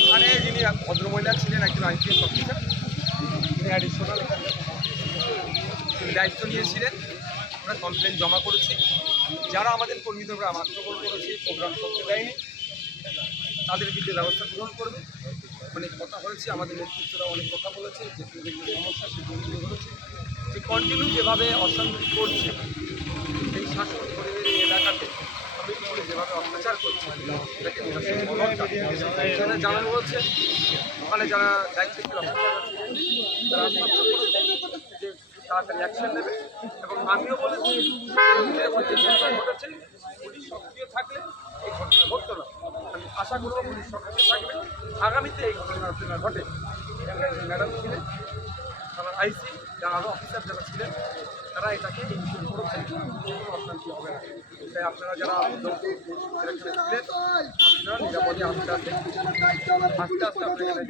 এখানে যিনি ভদ্রমহিলা ছিলেন একজন আইপিএস অফিসার, তিনি অ্যাডিশনাল দায়িত্ব নিয়েছিলেন। আমরা কমপ্লেন জমা করেছি। যারা আমাদের কর্মীদের আক্রমণ করেছে, প্রোগ্রাম করতে দেয়নি, তাদের বিরুদ্ধে ব্যবস্থা গ্রহণ করবে। অনেক কথা হয়েছে, আমাদের নেতৃত্বরা অনেক কথা বলেছে, যে সমস্যা সেগুলো তুলে ধরেছে, যে কন্টিনিউ যেভাবে অশান্তি করছে এই শাসন করে এই এলাকাতে যেভাবে অত্যাচার করছে এটাকে এখানে জানানো হচ্ছে। ওখানে যারা দায়িত্বশীল অফিসাররা ছিলেন তারা আশ্বস্ত করেছে যে তাড়াতাড়ি অ্যাকশন নেবে। এবং আমিও বলেছি এরকম যে ঘটনা ঘটেছে পুলিশ সক্রিয় থাকলে এই ঘটনা ঘটতো না। আমি আশা করবো পুলিশ সক্রিয় থাকবে, আগামীতে এই ঘটনা ঘটে। এখানকার যে ম্যাডাম ছিলেন, তারা আইসি, যারা আরও অফিসার যারা ছিলেন, তারা এটাকে ইনশিওর করেছেন কোনো অশান্তি হবে না। তাই আপনারা যারা ছিলেন আপনারা নিরাপদে আস্তে আস্তে আপনারা এখানে